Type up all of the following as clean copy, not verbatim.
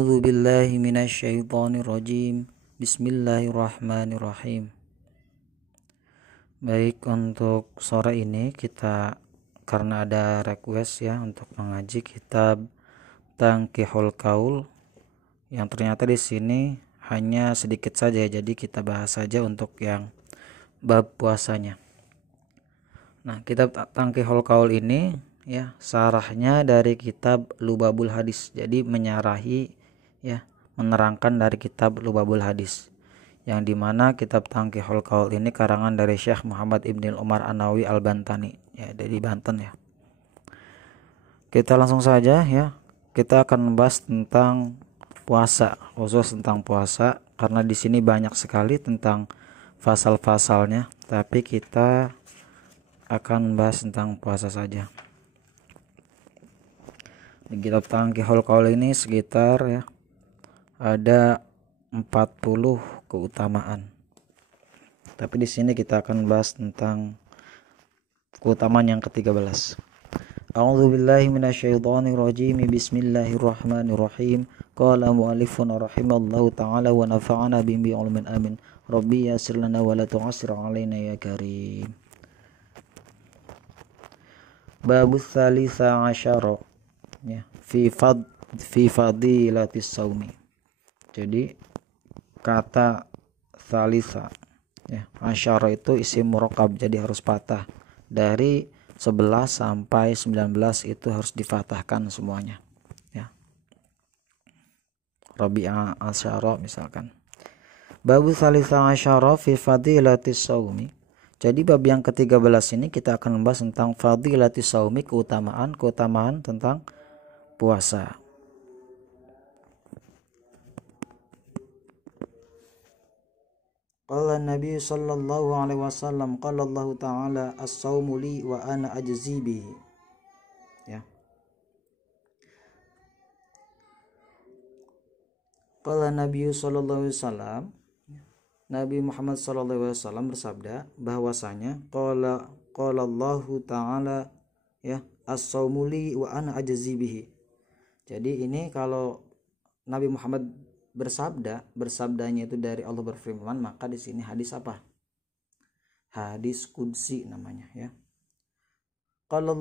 A'udzu billahi minasyaitonir rajim. Bismillahirrahmanirrahim. Baik, untuk sore ini kita karena ada request ya untuk mengaji kitab Tanqihul Qaul yang ternyata di sini hanya sedikit saja, jadi kita bahas saja untuk yang bab puasanya. Nah, kitab Tanqihul Qaul ini ya sarahnya dari kitab Lubabul Hadis. Jadi menyarahi ya, menerangkan dari kitab Lubabul Hadis, yang dimana kitab Tanqihul Qaul ini karangan dari Syekh Muhammad Ibn Umar An-Nawawi Al-Bantani ya, dari Banten ya. Kita langsung saja ya, kita akan membahas tentang puasa, khusus tentang puasa karena di sini banyak sekali tentang pasal-pasalnya, tapi kita akan membahas tentang puasa saja. Di kitab Tanqihul Qaul ini sekitar ya ada 40 keutamaan. Tapi di sini kita akan bahas tentang keutamaan yang ke-13. A'udzu billahi minasyaitonir rajim. Bismillahirrahmanirrahim. Qala mu'allifun rahimallahu ta'ala wa nafa'ana bihi ulumin amin. Rabbi yassir lana wa la tu'assir 'alaina ya karim. Babus tsalisa asyara ya fi fadilatis saumi. Jadi kata tsalisa ya, asyara itu isim murakkab, jadi harus patah. Dari 11 sampai 19 itu harus difatahkan semuanya ya. Rabi'a asyara misalkan. Babus tsalisa asyara fi fadilatis saumi. Jadi bab yang ke-13 ini kita akan membahas tentang fadilatis saumi, keutamaan tentang puasa. Qala Nabi sallallahu alaihi wasallam, qala Allah ta'ala as-saumu li wa ana ajzi bihi. Ya. Qala Nabi sallallahu alaihi wasallam, Nabi Muhammad sallallahu alaihi wasallam bersabda bahwasanya qala Allah ta'ala ya, as-saumu li wa ana ajzi bihi. Jadi ini kalau Nabi Muhammad bersabdanya itu dari Allah berfirman, maka di sini hadis apa? Hadis qudsi namanya ya. Qala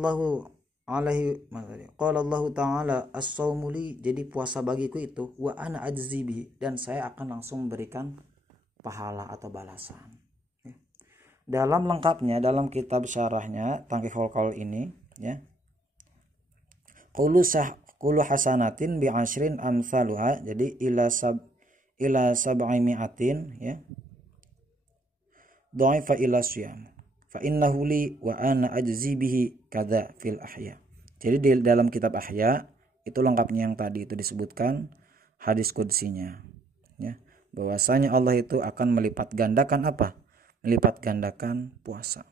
Allah ta'ala as-saumu li, jadi puasa bagiku itu, wa ana ajzi bihi, dan saya akan langsung memberikan pahala atau balasan ya. Dalam lengkapnya dalam kitab syarahnya Tanqihul Qaul ini ya, Kullu hasanatin bi asyrin amsaluha, jadi ila sab'i mi'atin ya, dhaifa ila syiyam fa innahu li wa ana ajzi bihi kadza fil ahya. Jadi di dalam kitab Ahya itu lengkapnya yang tadi itu disebutkan hadis qudsinya ya, bahwasanya Allah itu akan melipat gandakan apa? Melipat gandakan puasa.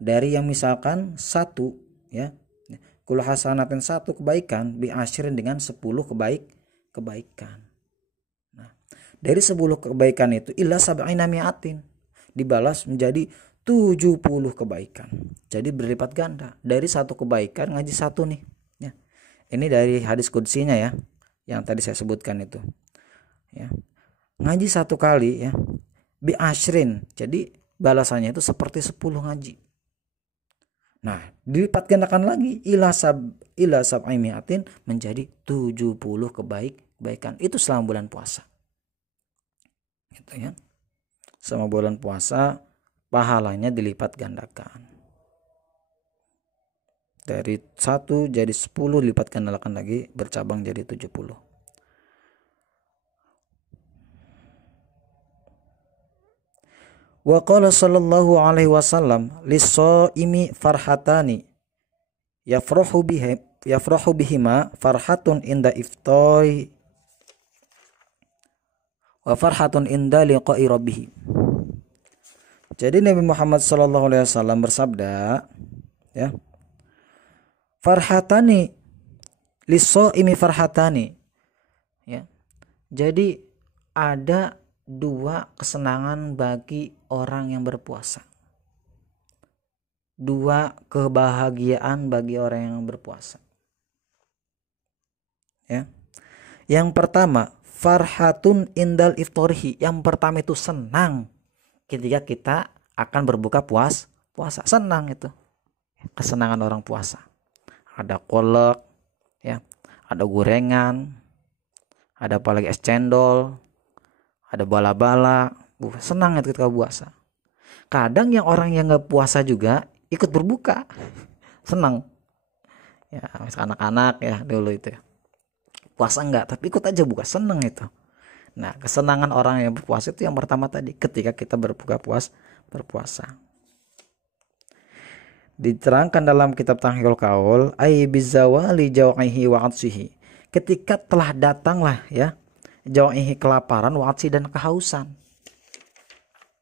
Dari yang misalkan satu ya, kullu hasanatin satu kebaikan, bi asyrin dengan 10 kebaikan. Nah, dari 10 kebaikan itu illa sab'ina mi'atin, dibalas menjadi 70 kebaikan. Jadi berlipat ganda. Dari satu kebaikan ngaji satu nih ya. Ini dari hadis qudsinya ya, yang tadi saya sebutkan itu. Ya. Ngaji satu kali ya, bi asyrin, jadi balasannya itu seperti 10 ngaji. Nah, dilipat gandakan lagi ila sab'i mi'atin menjadi 70 kebaikan. Itu selama bulan puasa. Gitu ya. Selama bulan puasa pahalanya dilipat gandakan. Dari 1 jadi 10 dilipat gandakan lagi, bercabang jadi 70. Wa qala sallallahu alaihi wasallam lis-shaimi farhatani yafrahu bihima farhatun inda iftari wa farhatun inda liqa'i rabbih. Jadi Nabi Muhammad sallallahu alaihi wasallam bersabda ya, farhatani lis-shaimi farhatani ya. Jadi ada 2 kesenangan bagi orang yang berpuasa. 2 kebahagiaan bagi orang yang berpuasa. Ya. Yang pertama, farhatun indal iftorihi. Yang pertama itu senang ketika kita akan berbuka puasa. Senang itu. Kesenangan orang puasa. Ada kolak, ya, ada gorengan, ada apalagi es cendol, ada bala-bala. Senang itu ketika puasa. Kadang yang orang yang nggak puasa juga ikut berbuka, senang. Ya, anak-anak ya dulu itu ya. Puasa enggak, tapi ikut aja buka, senang itu. Nah, kesenangan orang yang berpuasa itu yang pertama tadi, ketika kita berpuasa. Diterangkan dalam kitab Tanhil Qaul, ay bizawali jawaihi wa atsihi. Ketika telah datanglah ya, jawaihi kelaparan, wa atsi dan kehausan.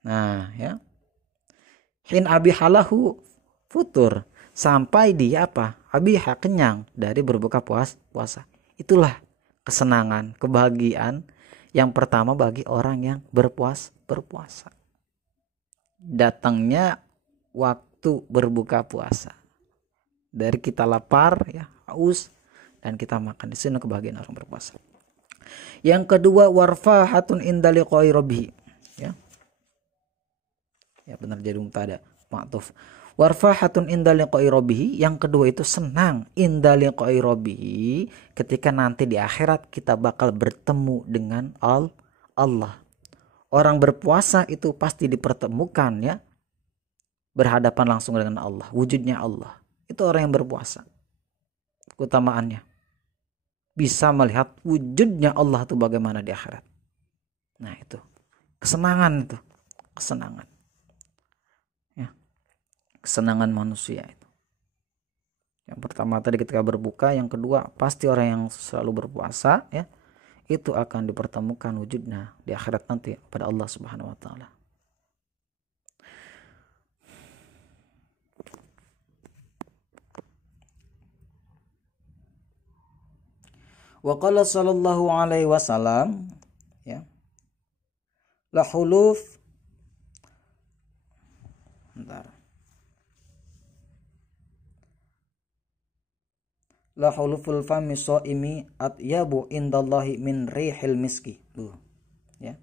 Nah, ya. Hin abihalahu futur, sampai dia apa? Abiha kenyang dari berbuka puasa. Itulah kesenangan, kebahagiaan yang pertama bagi orang yang berpuasa. Datangnya waktu berbuka puasa. Dari kita lapar ya, haus, dan kita makan. Di sini kebahagiaan orang berpuasa. Yang kedua, warfahatun inda liqa'i rabbih. Ya. Ya benar, jadi mubtada, ma'tuf. Warfahatun inda liqa'i rabbih. Yang kedua itu senang inda liqa'i rabbih, ketika nanti di akhirat kita bakal bertemu dengan Allah. Orang berpuasa itu pasti dipertemukan ya, berhadapan langsung dengan Allah, wujudnya Allah. Itu orang yang berpuasa. Keutamaannya bisa melihat wujudnya Allah itu bagaimana di akhirat. Nah, itu kesenangan, itu kesenangan ya, kesenangan manusia itu. Yang pertama tadi ketika berbuka, yang kedua pasti orang yang selalu berpuasa ya, itu akan dipertemukan wujudnya di akhirat nanti pada Allah Subhanahu wa taala. Wa qala sallallahu alaihi wasallam ya, la huluf la huluful fami shaimi atyabu indallahi min rihil miski. Ya.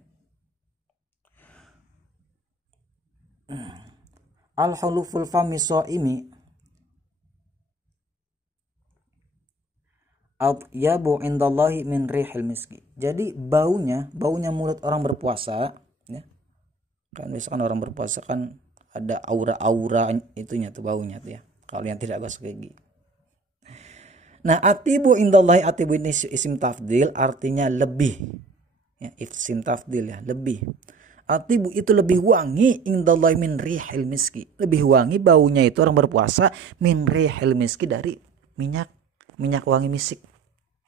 Al huluful fami shaimi atyabu indallahi min rihil miski. Jadi baunya mulut orang berpuasa ya. Kan misalkan orang berpuasa kan ada aura-aura itunya tuh, baunya tuh ya. Kalau yang tidak gosok gigi. Nah, atibu indallahi, atibu ini isim tafdil, artinya lebih. Ya, isim tafdil ya, lebih. Atibu itu lebih wangi indallahi min rihil miski. Lebih wangi baunya itu orang berpuasa min rihil miski, dari minyak wangi misik.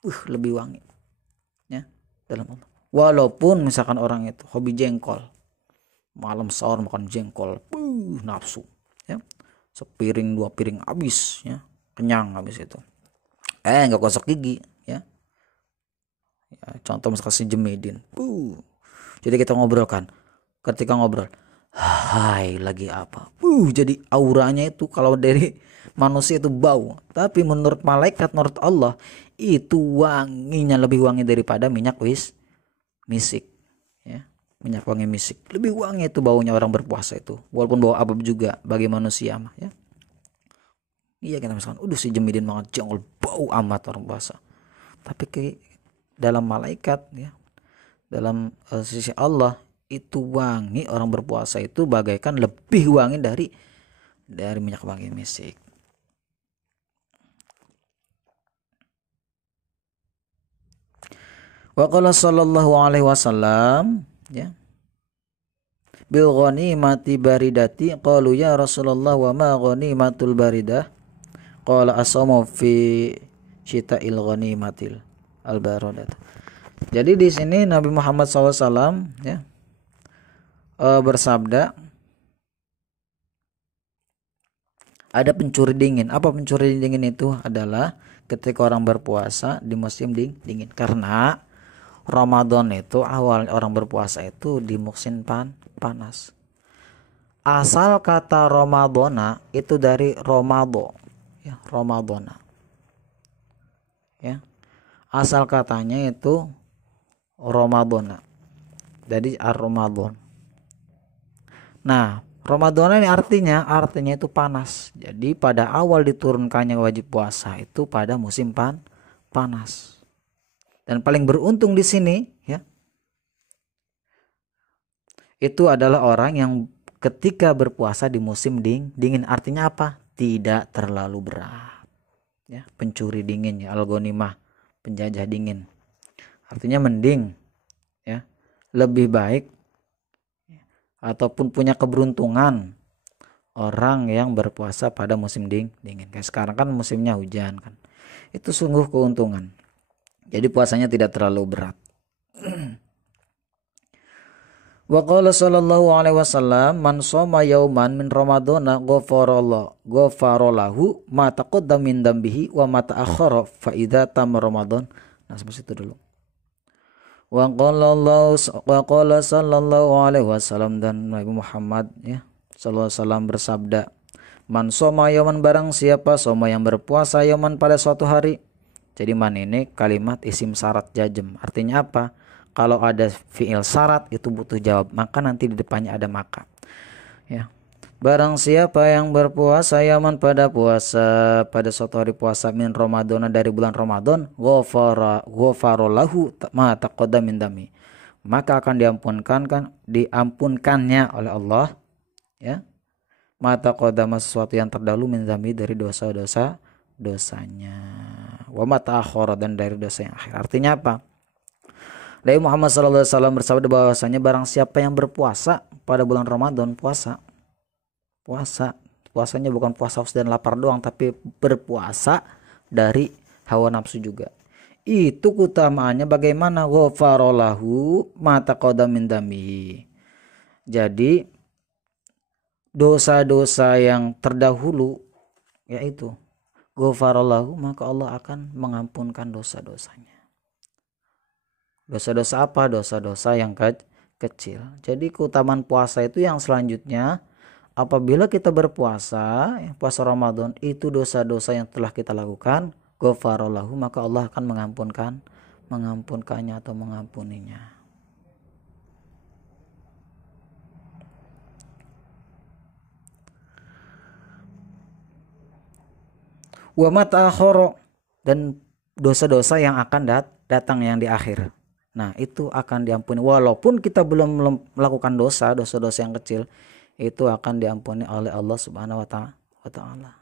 Lebih wangi. Ya, dalam Allah. Walaupun misalkan orang itu hobi jengkol. Malam sahur makan jengkol, nafsu. Ya. Sepiring 2 piring habis ya. Kenyang habis itu. Enggak gosok gigi ya. Contoh misalkan si Jemedin. Jadi kita ngobrolkan. Ketika ngobrol, hai lagi apa? Jadi auranya itu kalau dari manusia itu bau, tapi menurut malaikat, menurut Allah itu wanginya lebih wangi daripada minyak misik ya. Minyak wangi misik lebih wangi itu baunya orang berpuasa itu, walaupun bau abab juga bagi manusia mah ya. Iya, kita misalkan si Jemidin banget jengkol, bau amat orang puasa, tapi dalam malaikat ya, dalam sisi Allah itu wangi orang berpuasa itu bagaikan lebih wangi dari minyak wangi misik. Wa qala sallallahu alaihi wasallam ya, bil ghanimati baridati, qalu ya Rasulullah wa ma ghanimatul baridah, qala asamu fi syita'il ghanimatil al-baradat. Jadi di sini Nabi Muhammad SAW ya bersabda, ada pencuri dingin. Apa pencuri dingin itu? Adalah ketika orang berpuasa di musim dingin. Karena Ramadan itu awal orang berpuasa itu di musim panas. Asal kata Ramadana itu dari Romado ya, Ramadana ya. Asal katanya itu Ramadan. Jadi ar-Ramadan. Nah, Ramadan ini artinya itu panas. Jadi pada awal diturunkannya wajib puasa itu pada musim panas. Dan paling beruntung di sini ya, itu adalah orang yang ketika berpuasa di musim dingin. Artinya apa? Tidak terlalu berat. Ya, pencuri dingin ya, al-ghanimah, penjajah dingin. Artinya mending ya, lebih baik ataupun punya keberuntungan orang yang berpuasa pada musim dingin. Kayak sekarang kan musimnya hujan kan. Itu sungguh keuntungan. Jadi puasanya tidak terlalu berat. Wa qala sallallahu alaihi wasallam man shoma yauman min ramadhana ghafara lahu ma taqaddama min dambihi wa ma ta'akhkhara fa idza tam ramadan. Nah, seperti itu dulu. Wa qala sallallahu alaihi wasallam, dan Nabi Muhammad ya sallallahu alaihi wasallam bersabda, man shoma yauman, barang siapa soma yang berpuasa yauman pada suatu hari. Jadi man ini kalimat isim syarat jazm. Artinya apa? Kalau ada fiil syarat itu butuh jawab, maka nanti di depannya ada maka. Ya. Barang siapa yang berpuasa yaman pada suatu hari puasa min Ramadana, dari bulan Ramadan, ghafara lahu ma taqaddama min dami. Maka akan diampunkannya oleh Allah ya. Ma taqaddama, sesuatu yang terdahulu, min dami, dari dosanya. Wa ma ta'akhkhara, dan dari dosa yang akhir. Artinya apa? Nabi Muhammad SAW bersabda bahwasanya barang siapa yang berpuasa pada bulan Ramadan, puasanya bukan puasa haus dan lapar doang, tapi berpuasa dari hawa nafsu juga. Itu keutamaannya bagaimana? Ghafara lahu ma taqaddama min damihi. Jadi dosa-dosa yang terdahulu yaitu ghafara lahu, maka Allah akan mengampunkan dosa-dosanya. Dosa-dosa apa? Dosa-dosa yang kecil. Jadi keutamaan puasa itu yang selanjutnya, apabila kita berpuasa, puasa Ramadan, itu dosa-dosa yang telah kita lakukan, ghafara lahu, maka Allah akan mengampunkannya atau mengampuninya. Wa ma ta'akhkhara, dan dosa-dosa yang akan datang yang di akhir. Nah, itu akan diampuni walaupun kita belum melakukan dosa-dosa yang kecil, itu akan diampuni oleh Allah Subhanahu wa taala.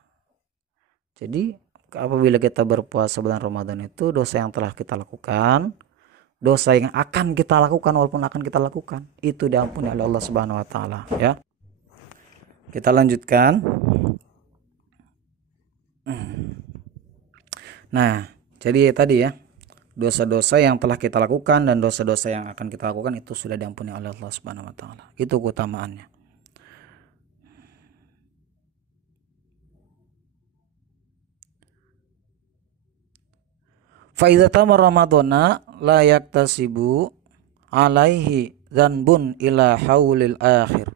Jadi apabila kita berpuasa bulan Ramadan, itu dosa yang telah kita lakukan, dosa yang akan kita lakukan walaupun akan kita lakukan, itu diampuni oleh Allah Subhanahu wa taala ya. Kita lanjutkan. Nah, jadi tadi ya, dosa-dosa yang telah kita lakukan dan dosa-dosa yang akan kita lakukan itu sudah diampuni oleh Allah Subhanahu wa taala. Itu keutamaannya. Fa idza tama ramadhana la yaktasibu alaihi dzanbun ila haulil akhir.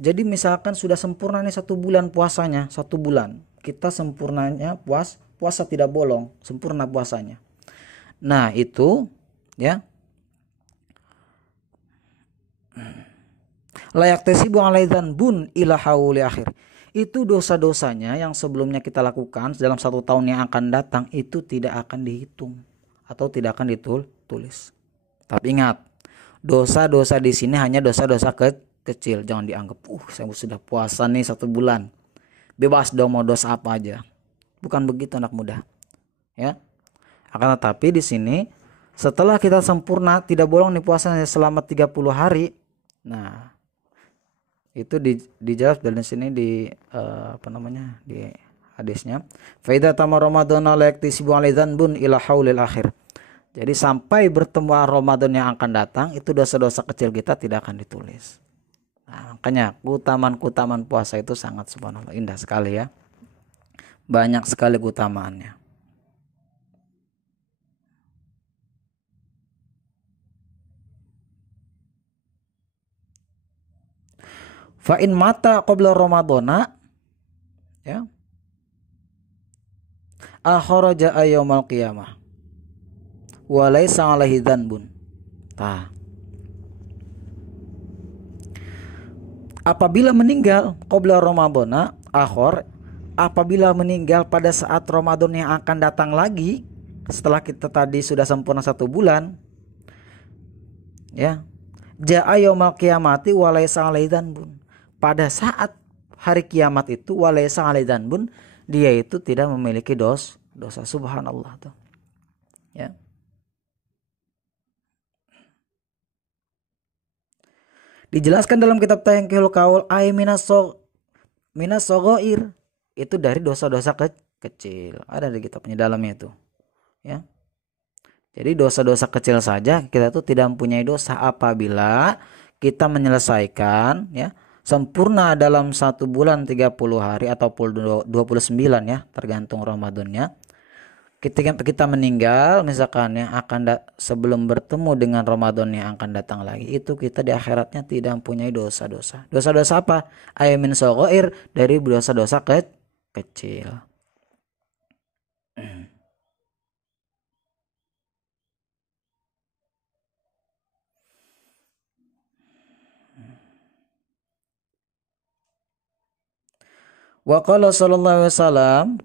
Jadi misalkan sudah sempurna nih 1 bulan puasanya, 1 bulan. Kita sempurnanya puasa tidak bolong, sempurna puasanya. Nah, itu ya, layak tesibu alaidzan bun ila hauli akhir. Itu dosa-dosanya yang sebelumnya kita lakukan dalam 1 tahun yang akan datang, itu tidak akan dihitung atau tidak akan ditulis. Tapi ingat, dosa-dosa di sini hanya dosa-dosa kecil. Jangan dianggap saya sudah puasa nih 1 bulan, bebas dong mau dosa apa aja. Bukan begitu anak muda ya. Akan tetapi di sini setelah kita sempurna tidak bolong nih puasanya selama 30 hari. Nah, itu dijawab dari sini di di hadisnya. Fa idza tama ramadhana la yaktasibu alaidzan bun ila haulil akhir. Jadi sampai bertemu Ramadan yang akan datang, itu dosa-dosa kecil kita tidak akan ditulis. Nah, makanya keutamaan puasa itu sangat subhanallah indah sekali ya. Banyak sekali keutamaannya. Fa in mata qabla ramadhana ya, akhraja yaumal qiyamah. wa laisa alaihi dzanbun. Tah. Apabila meninggal qabla Ramadhana akhir, apabila meninggal pada saat Ramadan yang akan datang lagi setelah kita tadi sudah sempurna 1 bulan, ya, jaa yaumal qiyamati wa laisa alaihi dzanbun. Pada saat hari kiamat itu wa laisa alaihi dzanbun, dia itu tidak memiliki dosa. Subhanallah tuh. Ya. Dijelaskan dalam kitab Tanqihul Qaul ay minas shaghair, itu dari dosa-dosa kecil. Ada di kitabnya dalamnya itu. Ya. Jadi dosa-dosa kecil saja kita tuh tidak mempunyai dosa apabila kita menyelesaikan, ya, sempurna dalam 1 bulan 30 hari ataupun 29, ya, tergantung Ramadannya. Ketika kita meninggal misalkan yang sebelum bertemu dengan Ramadan yang akan datang lagi, itu kita di akhiratnya tidak mempunyai dosa-dosa. Dosa-dosa apa? Ayamin shaghair, dari dosa-dosa kecil. Wa qala sallallahu alaihi wasallam,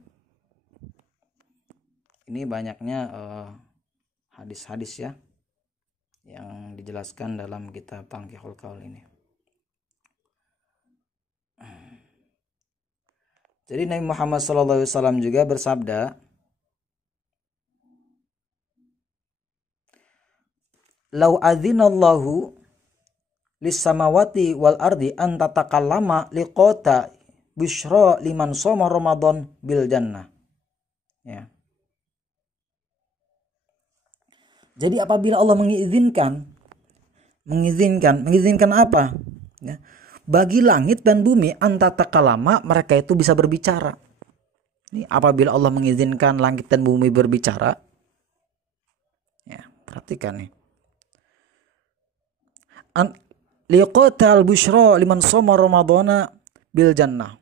ini banyaknya hadis-hadis, ya, yang dijelaskan dalam kitab Tanqihul Qaul ini. Jadi Nabi Muhammad sallallahu alaihi wasallam juga bersabda, "Lau adzinallahu lis samawati wal ardi an tatakallama liqata busyra liman shoma Ramadan bil jannah." Ya. Jadi apabila Allah mengizinkan apa? Ya. Bagi langit dan bumi antatakalama, mereka itu bisa berbicara. Ini apabila Allah mengizinkan langit dan bumi berbicara. Ya, perhatikan nih. Liqatal busyra liman shoma Ramadhana bil jannah.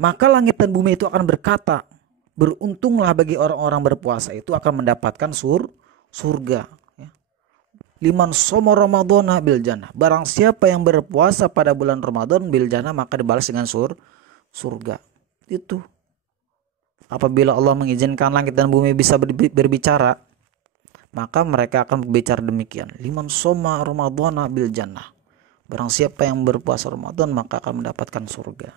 Maka langit dan bumi itu akan berkata, beruntunglah bagi orang-orang berpuasa itu akan mendapatkan surga. Ya. Liman shoma Ramadhana bil jannah. Barang siapa yang berpuasa pada bulan Ramadan bil jannah, maka dibalas dengan surga. Itu. Apabila Allah mengizinkan langit dan bumi bisa berbicara, maka mereka akan berbicara demikian. Liman shoma Ramadhana bil jannah. Barang siapa yang berpuasa Ramadan maka akan mendapatkan surga.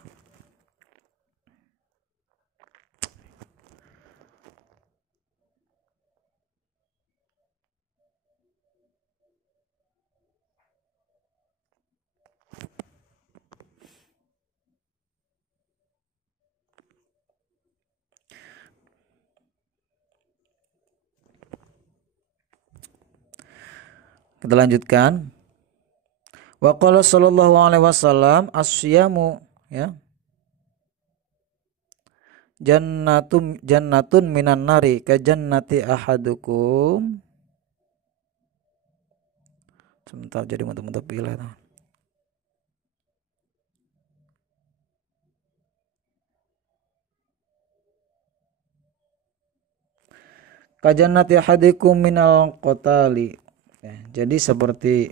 Kita lanjutkan. Wa qala sallallahu alaihi wasallam as-siyamu, ya, jannatun minan nari ka jannati ahadukum. Sebentar, jadi mantap-mantap pilih. Ka jannati ahadikum minal qatali. Ya, jadi seperti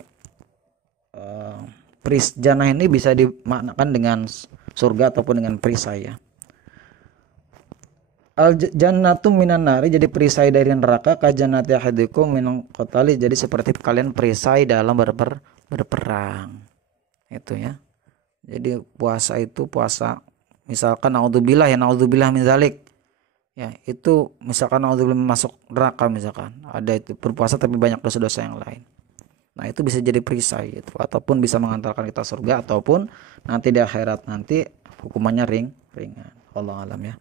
jannah ini bisa dimaknakan dengan surga ataupun dengan perisai, ya. Al jannatu minan nari, jadi perisai dari neraka. Ka jannati ahadikum minal qatali, jadi seperti kalian perisai dalam berperang. Itu, ya. Jadi puasa itu misalkan naudzubillah, ya, naudzubillah min zalik. Ya, itu misalkan naudzubillah masuk neraka, misalkan ada itu berpuasa tapi banyak dosa-dosa yang lain. Nah, itu bisa jadi perisai itu, ataupun bisa mengantarkan kita surga, ataupun nanti di akhirat nanti hukumannya ringan. Wallahu alam, ya.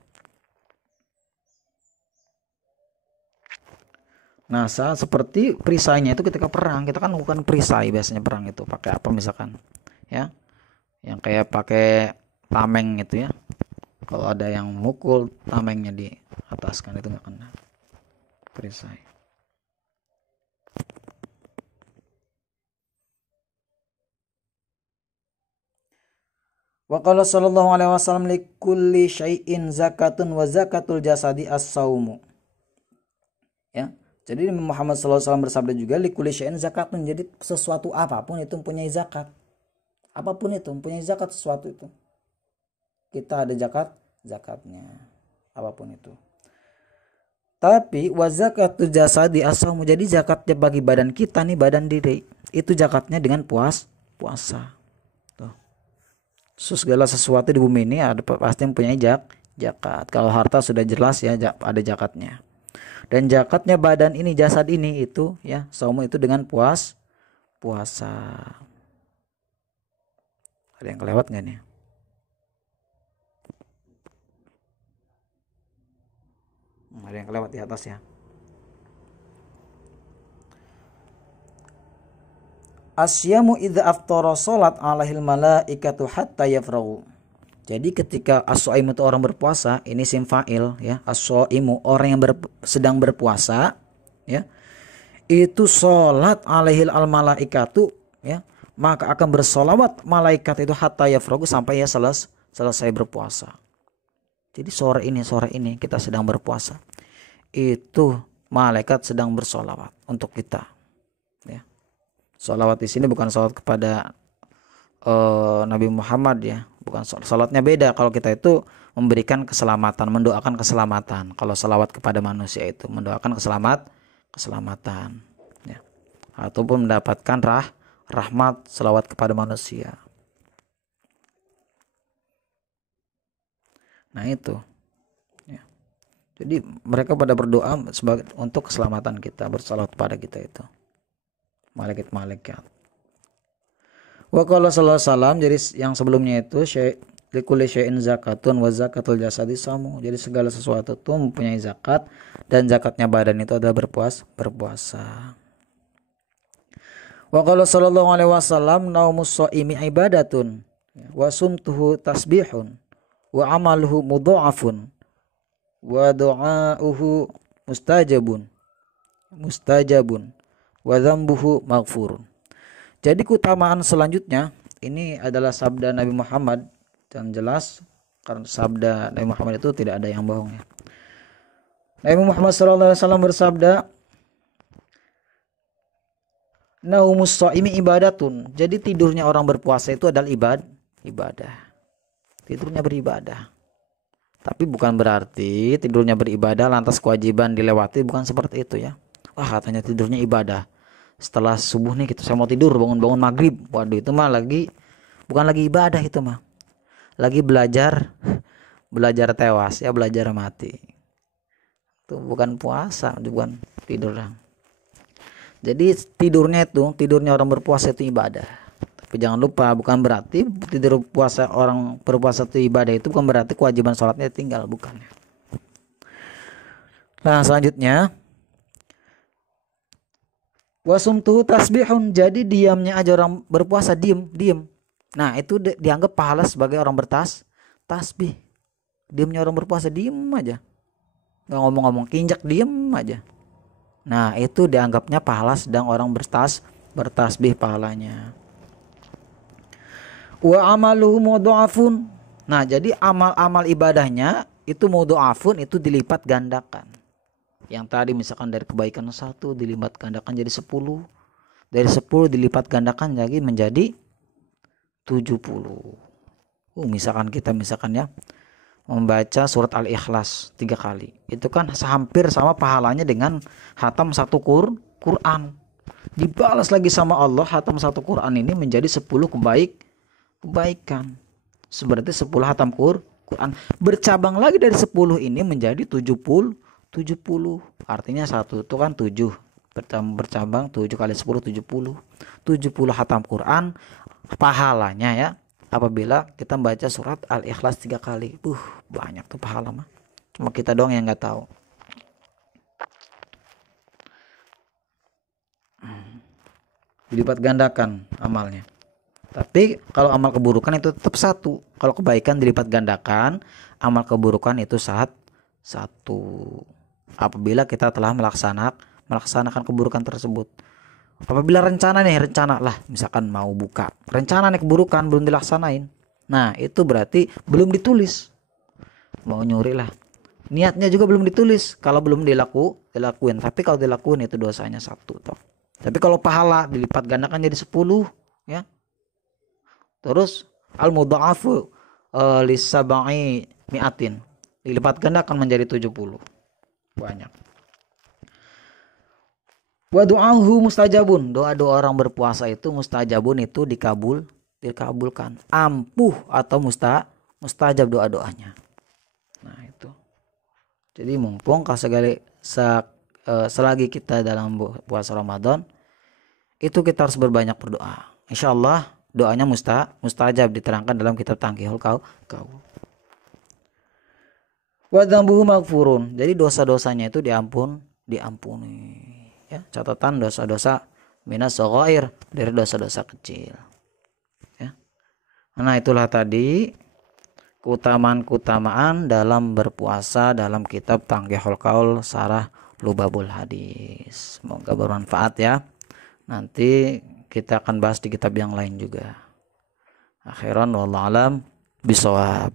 Nah, seperti perisainya itu ketika perang, kita kan bukan perisai biasanya perang itu pakai apa misalkan, ya, yang kayak pakai tameng gitu, ya. Kalau ada yang mukul tamengnya di atas, kan itu nggak kena perisai. Wa qala sallallahu alaihi wasallam likulli syai'in zakatun wa zakatul jasadi as-saumu. Ya. Jadi Muhammad SAW bersabda juga likulli syai'in zakatun. Jadi sesuatu apapun itu mempunyai zakat. Apapun itu mempunyai zakat sesuatu itu. Kita ada zakatnya. Apapun itu. Tapi wa zakatu jasadi as-saumu. Jadi zakatnya bagi badan kita nih, badan diri. Itu zakatnya dengan puasa. Tuh. Segala sesuatu di bumi ini ada pasti mempunyai zakat. Kalau harta sudah jelas ya ada zakatnya. Dan zakatnya badan ini, jasad ini itu ya, saumu itu dengan puasa. Ada yang kelewat nggak nih? Ada yang kelewat di atas ya. Asyamu idza aftara salat alaihil malaikatu hatta yafragu. Jadi ketika as-shaimu itu orang berpuasa, ini sim fa'il ya. As-shaimu orang yang sedang berpuasa ya. Itu salat alaihil al malaikatu ya, maka akan bersolawat malaikat itu hatta yafragu sampai ya selesai berpuasa. Jadi sore ini kita sedang berpuasa. Itu malaikat sedang bersolawat untuk kita. Ya. Solawat di sini bukan solawat kepada Nabi Muhammad ya, bukan salatnya beda. Kalau kita itu memberikan keselamatan, mendoakan keselamatan. Kalau salawat kepada manusia itu mendoakan keselamatan ya. Ataupun mendapatkan rahmat salawat kepada manusia. Nah itu ya. Jadi mereka pada berdoa sebagai untuk keselamatan kita, bersalawat pada kita itu malaikat. Wa qala sallallahu alaihi wasallam, jadi yang sebelumnya itu likulli syai'in zakatun wa zakatul jasadi saumu. Jadi segala sesuatu itu mempunyai zakat dan zakatnya badan itu adalah berpuasa. Wa qala sallallahu alaihi wasallam naumus shaimi ibadatun wa sumtuhu tasbihun wa amaluhu mudha'afun wa du'auhu mustajabun wa dzambuhu maghfurun. Jadi keutamaan selanjutnya ini adalah sabda Nabi Muhammad yang jelas, karena sabda Nabi Muhammad itu tidak ada yang bohong ya. Nabi Muhammad SAW bersabda, naumus shaimi ibadatun. Jadi tidurnya orang berpuasa itu adalah ibadah. Tidurnya beribadah. Tapi bukan berarti tidurnya beribadah lantas kewajiban dilewati, bukan seperti itu ya. Wah, katanya tidurnya ibadah. Setelah subuh nih saya mau tidur, bangun maghrib. Waduh, itu mah bukan lagi ibadah, itu mah lagi belajar tewas ya, belajar mati. Itu bukan puasa, bukan tidur. Jadi tidurnya orang berpuasa itu ibadah. Tapi jangan lupa, bukan berarti tidur puasa orang berpuasa itu ibadah, itu bukan berarti kewajiban sholatnya tinggal, bukan. Nah selanjutnya, wasumtuhu tasbihun. Jadi diamnya aja orang berpuasa, diem. Nah itu dianggap pahala sebagai orang tasbih. Diamnya orang berpuasa, diem aja, nggak ngomong-ngomong, kinjak, diem aja. Nah itu dianggapnya pahala sedang orang bertasbih pahalanya. Wa amaluhu mudha'afun. Nah jadi amal ibadahnya itu mudha'afun, itu dilipat gandakan. Yang tadi misalkan dari kebaikan 1 dilipat gandakan jadi 10. Dari 10 dilipat gandakan lagi menjadi 70. Misalkan kita ya membaca surat Al-Ikhlas 3 kali. Itu kan hampir sama pahalanya dengan hatam 1 Quran. Dibalas lagi sama Allah, hatam 1 Quran ini menjadi 10 kebaikan. Seberarti 10 hatam Quran. Bercabang lagi dari 10 ini menjadi 70. Artinya 1 itu kan 7, bercabang 7 kali 10 70 hatam Quran pahalanya ya, apabila kita membaca surat Al-Ikhlas 3 kali. Banyak tuh pahala mah, cuma kita doang yang nggak tahu. Dilipat gandakan amalnya. Tapi kalau amal keburukan itu tetap 1. Kalau kebaikan dilipat gandakan, amal keburukan itu 1. Apabila kita telah melaksanakan keburukan tersebut. Apabila rencana lah, misalkan mau buka, rencana nih keburukan belum dilaksanain, nah itu berarti belum ditulis. Mau nyuri lah, Niatnya juga belum ditulis kalau belum dilakuin. Tapi kalau dilakuin itu dosanya 1 toh. Tapi kalau pahala dilipat gandakan jadi 10 ya. Terus al mudha'afu lisab'i mi'atin, dilipat gandakan menjadi 70. Banyak. Wa du'ahu mustajabun, doa-doa orang berpuasa itu mustajabun, itu dikabulkan. Ampuh atau mustajab doa-doanya. Nah, itu. Jadi mumpung selagi kita dalam puasa Ramadan itu kita harus berbanyak berdoa. Insyaallah doanya mustajab, diterangkan dalam kitab Tangkihul Qaul. Wa dzambuhu maghfurun. Jadi dosa-dosanya itu diampuni. Ya, catatan dosa-dosa minas shaghair, dari dosa-dosa kecil. Ya. Nah, itulah tadi keutamaan dalam berpuasa dalam kitab Tangkihul Qaul Syarah Lubabul Hadis. Semoga bermanfaat ya. Nanti kita akan bahas di kitab yang lain juga. Akhiran wallahu alam bisawab.